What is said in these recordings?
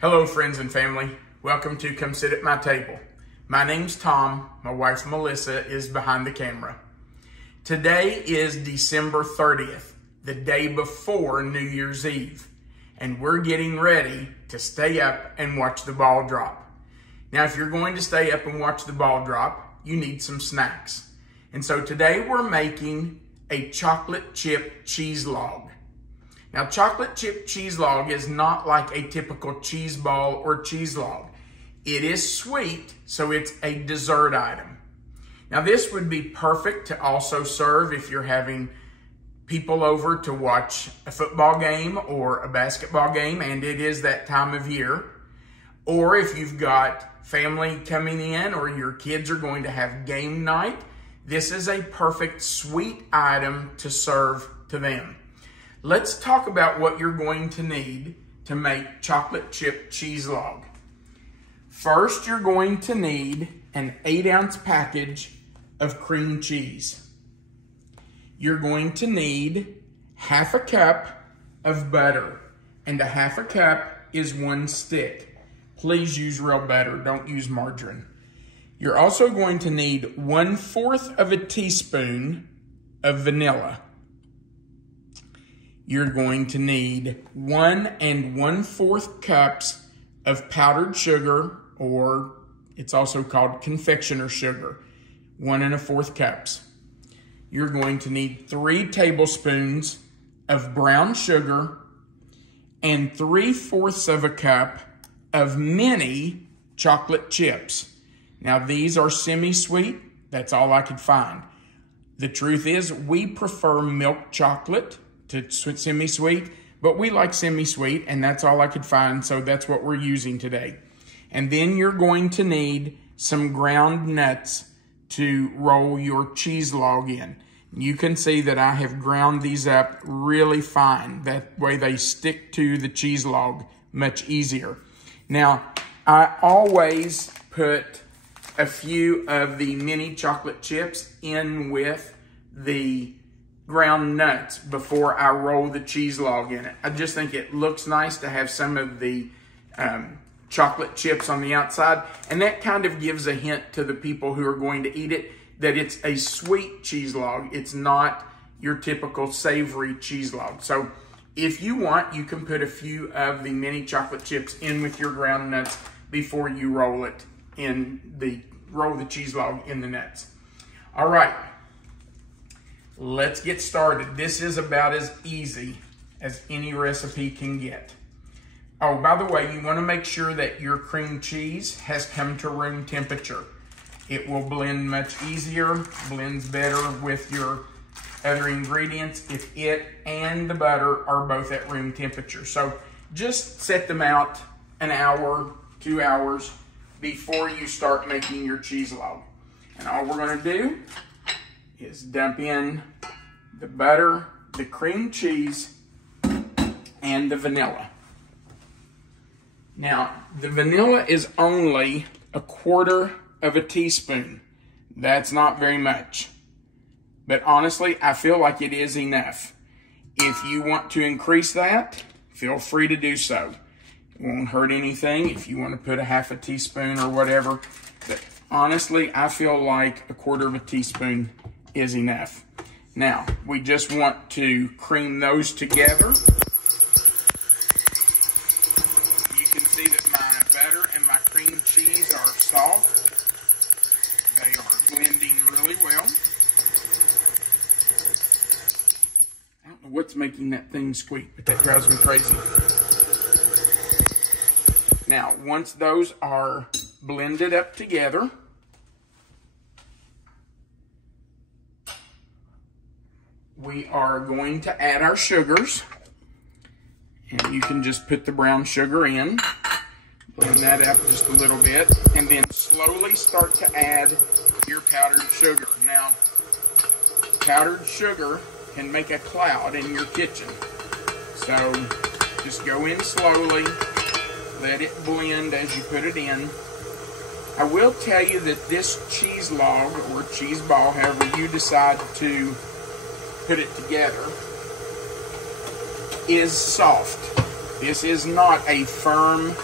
Hello friends and family, welcome to Come Sit at My Table. My name's Tom, my wife Melissa is behind the camera. Today is December 30th, the day before New Year's Eve, and we're getting ready to stay up and watch the ball drop. Now if you're going to stay up and watch the ball drop, you need some snacks. And so today we're making a chocolate chip cheese log. Now, chocolate chip cheese log is not like a typical cheese ball or cheese log. It is sweet, so it's a dessert item. Now, this would be perfect to also serve if you're having people over to watch a football game or a basketball game, and it is that time of year. Or if you've got family coming in or your kids are going to have game night, this is a perfect sweet item to serve to them. Let's talk about what you're going to need to make chocolate chip cheese log. First, you're going to need an 8-ounce package of cream cheese. You're going to need half a cup of butter, and a half a cup is 1 stick. Please use real butter, don't use margarine. You're also going to need 1/4 of a teaspoon of vanilla. You're going to need 1 1/4 cups of powdered sugar, or it's also called confectioner sugar, 1 1/4 cups. You're going to need 3 tablespoons of brown sugar and 3/4 of a cup of mini chocolate chips. Now these are semi-sweet, that's all I could find. The truth is we prefer milk chocolate to semi-sweet, but we like semi-sweet, and that's all I could find, so that's what we're using today. And then you're going to need some ground nuts to roll your cheese log in. You can see that I have ground these up really fine. That way they stick to the cheese log much easier. Now, I always put a few of the mini chocolate chips in with the ground nuts before I roll the cheese log in it. I just think it looks nice to have some of the chocolate chips on the outside, and that kind of gives a hint to the people who are going to eat it that it's a sweet cheese log. It's not your typical savory cheese log. So if you want, you can put a few of the mini chocolate chips in with your ground nuts before you roll the cheese log in the nuts. All right. Let's get started. This is about as easy as any recipe can get. Oh, by the way, you want to make sure that your cream cheese has come to room temperature. It will blend much easier, blends better with your other ingredients if it and the butter are both at room temperature. So just set them out an hour, 2 hours before you start making your cheese log. And all we're going to do is dump in the butter, the cream cheese, and the vanilla. Now, the vanilla is only 1/4 of a teaspoon. That's not very much. But honestly, I feel like it is enough. If you want to increase that, feel free to do so. It won't hurt anything if you want to put a half a teaspoon or whatever. But honestly, I feel like 1/4 of a teaspoon is enough. Now, we just want to cream those together. You can see that my butter and my cream cheese are soft. They are blending really well. I don't know what's making that thing squeak, but that drives me crazy. Now, once those are blended up together, we are going to add our sugars, and you can just put the brown sugar in, blend that up just a little bit, and then slowly start to add your powdered sugar. Now, powdered sugar can make a cloud in your kitchen, so just go in slowly, let it blend as you put it in. I will tell you that this cheese log or cheese ball, however you decide to put it together, is soft. This is not a firm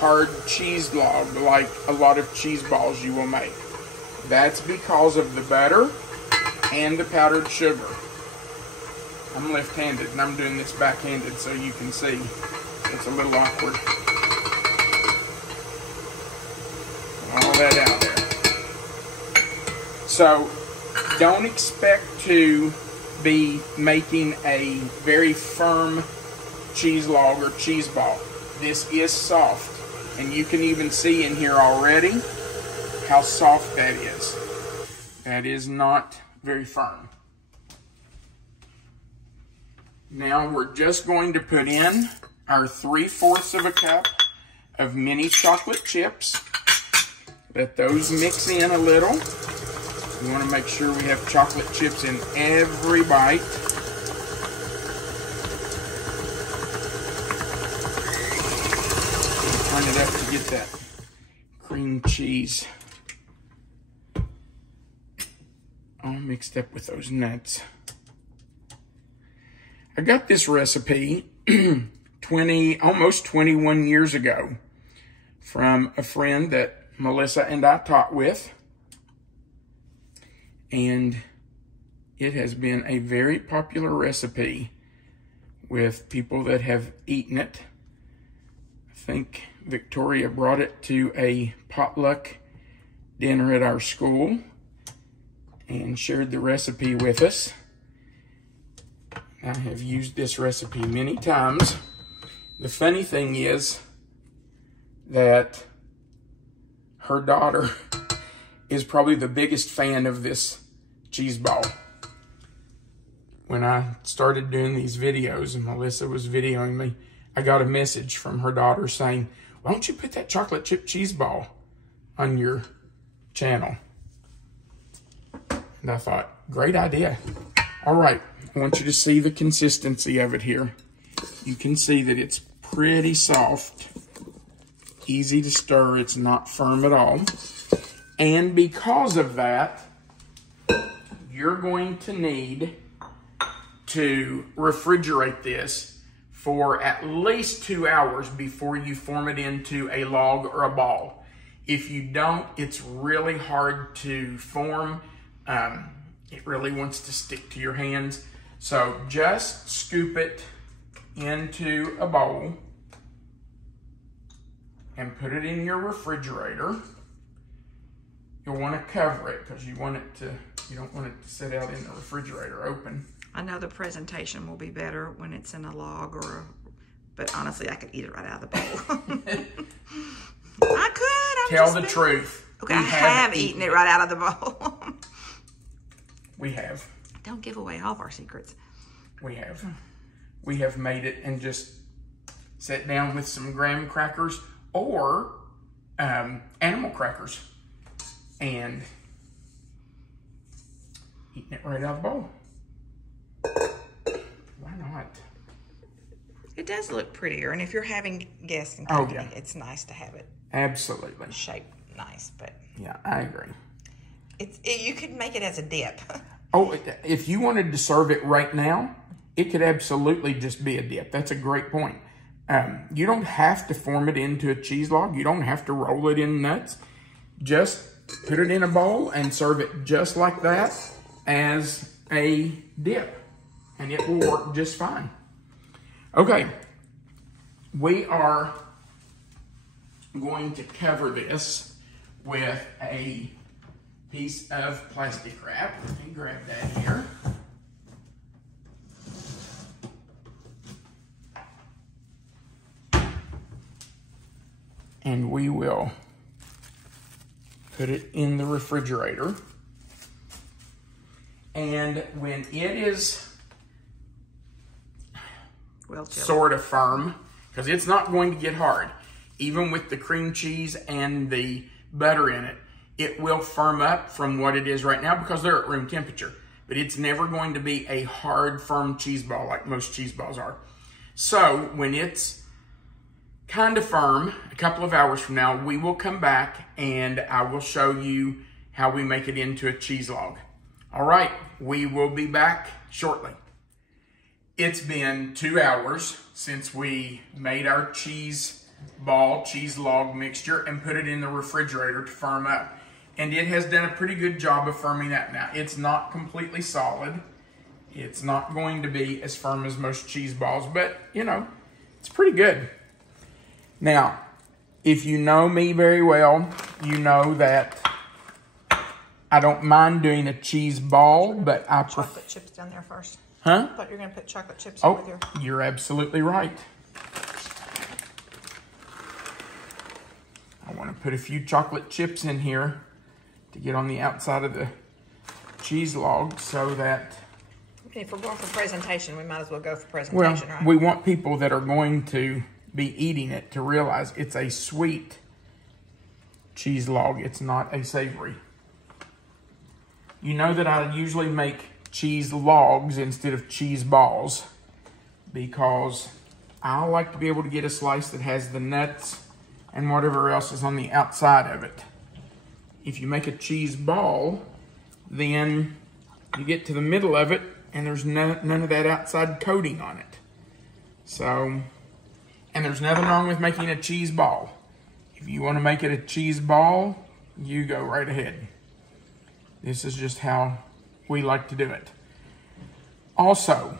hard cheese log like a lot of cheese balls you will make. That's because of the butter and the powdered sugar. I'm left-handed and I'm doing this back-handed so you can see. It's a little awkward. All that out there. So don't expect to be making a very firm cheese log or cheese ball. This is soft, and you can even see in here already how soft that is. That is not very firm. Now we're just going to put in our 3/4 of a cup of mini chocolate chips. Let those mix in a little. We want to make sure we have chocolate chips in every bite. Turn it up to get that cream cheese all mixed up with those nuts. I got this recipe almost 21 years ago from a friend that Melissa and I taught with. And it has been a very popular recipe with people that have eaten it. I think Victoria brought it to a potluck dinner at our school and shared the recipe with us. I have used this recipe many times. The funny thing is that her daughter is probably the biggest fan of this cheese ball. When I started doing these videos and Melissa was videoing me, I got a message from her daughter saying, "Why don't you put that chocolate chip cheese ball on your channel?" And I thought, great idea. All right, I want you to see the consistency of it here. You can see that it's pretty soft, easy to stir. It's not firm at all. And because of that, you're going to need to refrigerate this for at least 2 hours before you form it into a log or a ball. If you don't, it's really hard to form. It really wants to stick to your hands. So just scoop it into a bowl and put it in your refrigerator. You'll want to cover it because you don't want it to sit out in the refrigerator open. I know the presentation will be better when it's in a log but honestly, I could eat it right out of the bowl. I could. Tell the truth. Okay, I have eaten it right out of the bowl. We have. Don't give away all of our secrets. We have. We have made it and just sat down with some graham crackers or animal crackers and eating it right out of the bowl. Why not? It does look prettier, and if you're having guests and company, it's nice to have it. Absolutely. Shaped nice, but yeah, I agree. You could make it as a dip. Oh, if you wanted to serve it right now, it could absolutely just be a dip. That's a great point. You don't have to form it into a cheese log. You don't have to roll it in nuts. Just put it in a bowl and serve it just like that as a dip, and it will work just fine. Okay, we are going to cover this with a piece of plastic wrap. Let me grab that here. And we will put it in the refrigerator. And when it is sort of firm, because it's not going to get hard, even with the cream cheese and the butter in it, it will firm up from what it is right now because they're at room temperature. But it's never going to be a hard, firm cheese ball like most cheese balls are. So when it's kind of firm, a couple of hours from now, we will come back and I will show you how we make it into a cheese log. All right, we will be back shortly. It's been 2 hours since we made our cheese ball cheese log mixture and put it in the refrigerator to firm up. And it has done a pretty good job of firming up. Now, it's not completely solid. It's not going to be as firm as most cheese balls, but, you know, it's pretty good. Now, if you know me very well, you know that I don't mind doing a cheese ball, but I prefer... Chocolate chips down there first. Huh? I thought you were going to put chocolate chips in with your... You're absolutely right. I want to put a few chocolate chips in here to get on the outside of the cheese log so that... If we're going for presentation, we might as well go for presentation, right? We want people that are going to be eating it to realize it's a sweet cheese log. It's not a savory. You know that I usually make cheese logs instead of cheese balls because I like to be able to get a slice that has the nuts and whatever else is on the outside of it. If you make a cheese ball, then you get to the middle of it and there's none of that outside coating on it. So, and there's nothing wrong with making a cheese ball. If you want to make it a cheese ball, you go right ahead. This is just how we like to do it. Also,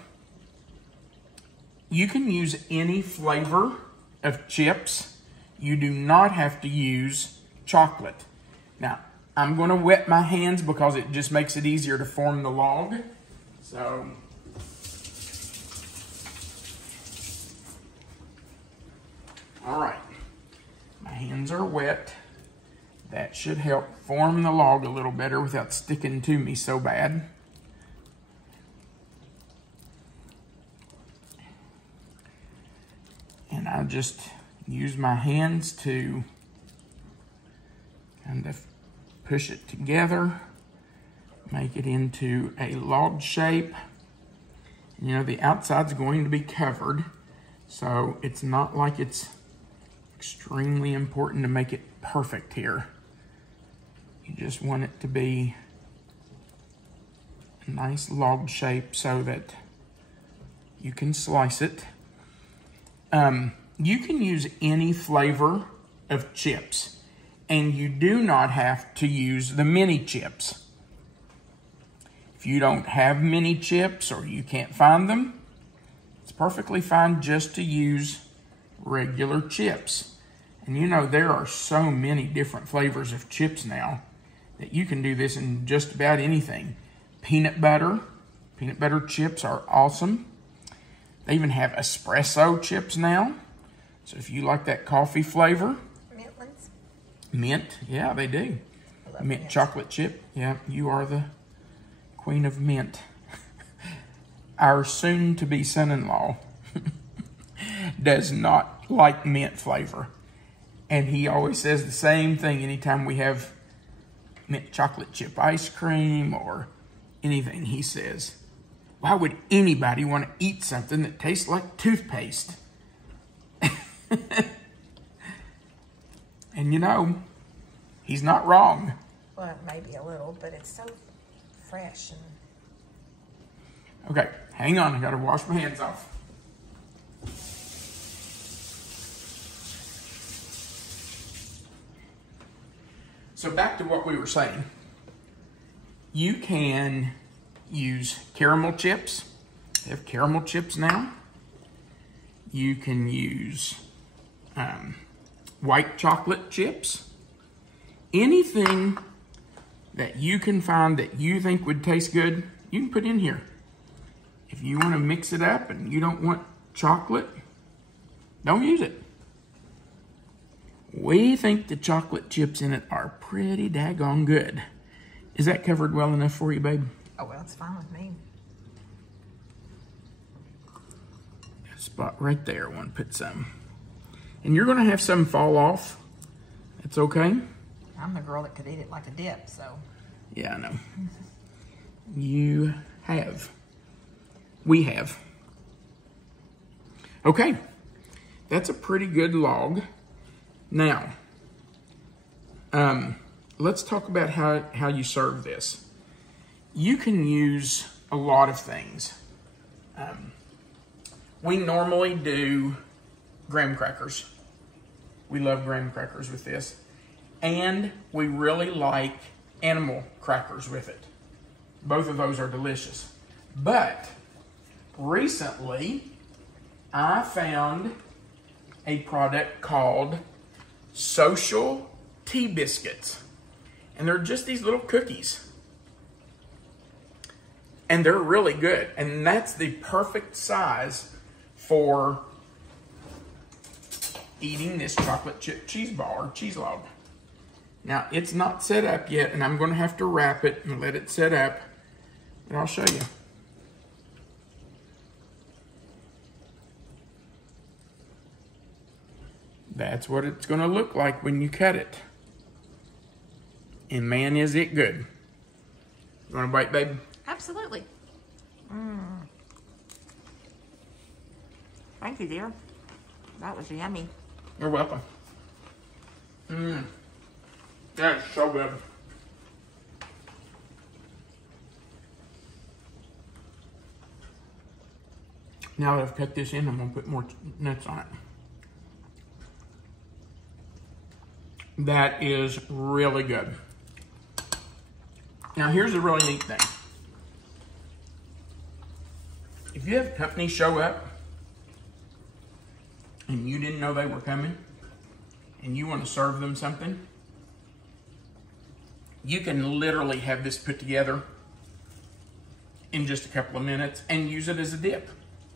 you can use any flavor of chips. You do not have to use chocolate. Now, I'm going to wet my hands because it just makes it easier to form the log. So, all right, my hands are wet. That should help form the log a little better without sticking to me so bad. And I just use my hands to kind of push it together. Make it into a log shape. You know, the outside's going to be covered, so it's not like it's extremely important to make it perfect here. You just want it to be a nice log shape so that you can slice it. You can use any flavor of chips, and you do not have to use the mini chips. If you don't have mini chips or you can't find them, it's perfectly fine just to use regular chips. And you know, there are so many different flavors of chips now that you can do this in just about anything. Peanut butter chips are awesome. They even have espresso chips now. So if you like that coffee flavor. Mint ones? Mint, yeah, they do. Mint chocolate chip, yeah, you are the queen of mint. Our soon-to-be son-in-law does not like mint flavor. And he always says the same thing anytime we have mint chocolate chip ice cream or anything. He says, why would anybody want to eat something that tastes like toothpaste? And you know, he's not wrong. Well, maybe a little, but it's so fresh. And... Okay, hang on. I got to wash my hands off. So back to what we were saying. You can use caramel chips. They have caramel chips now. You can use white chocolate chips. Anything that you can find that you think would taste good, you can put in here. If you want to mix it up and you don't want chocolate, don't use it. We think the chocolate chips in it are pretty daggone good. Is that covered well enough for you, babe? Oh, well, it's fine with me. That spot right there, I want to put some. And you're going to have some fall off. That's okay. I'm the girl that could eat it like a dip, so. Yeah, I know. You have. We have. Okay. That's a pretty good log. Now, let's talk about how you serve this. You can use a lot of things. We normally do graham crackers. We love graham crackers with this. And we really like animal crackers with it. Both of those are delicious. But recently, I found a product called Social Tea Biscuits. And they're just these little cookies. And they're really good. And that's the perfect size for eating this chocolate chip cheese ball or cheese log. Now, it's not set up yet, and I'm going to have to wrap it and let it set up. And I'll show you. That's what it's going to look like when you cut it. And man, is it good. You want a bite, babe? Absolutely. Thank you, dear. That was yummy. You're welcome. That is so good. Now that I've cut this in, I'm going to put more nuts on it. That is really good. Now here's a really neat thing. If you have company show up and you didn't know they were coming and you want to serve them something, you can literally have this put together in just a couple of minutes and use it as a dip,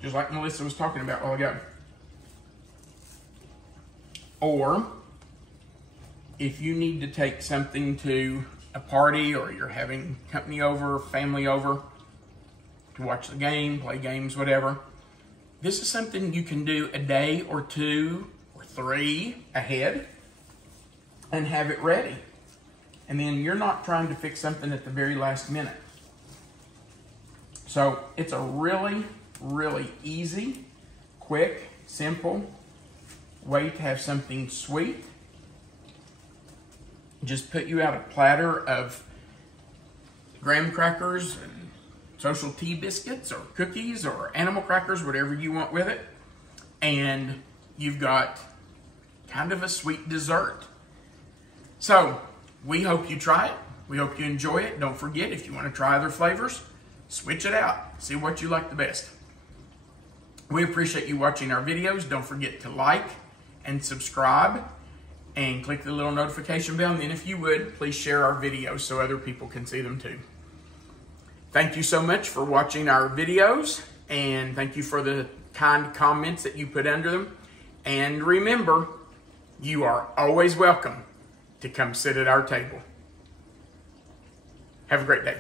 just like Melissa was talking about a while ago. Or if you need to take something to a party, or you're having company over, family over to watch the game, play games, whatever, this is something you can do a day or 2 or 3 ahead and have it ready. And then you're not trying to fix something at the very last minute. So it's a really, really easy, quick, simple way to have something sweet. Just put you out a platter of graham crackers and Social Tea Biscuits or cookies or animal crackers, whatever you want with it. And you've got kind of a sweet dessert. So we hope you try it. We hope you enjoy it. Don't forget, if you want to try other flavors, switch it out. See what you like the best. We appreciate you watching our videos. Don't forget to like and subscribe and click the little notification bell. And then if you would, please share our videos so other people can see them too. Thank you so much for watching our videos, and thank you for the kind comments that you put under them. And remember, you are always welcome to come sit at our table. Have a great day.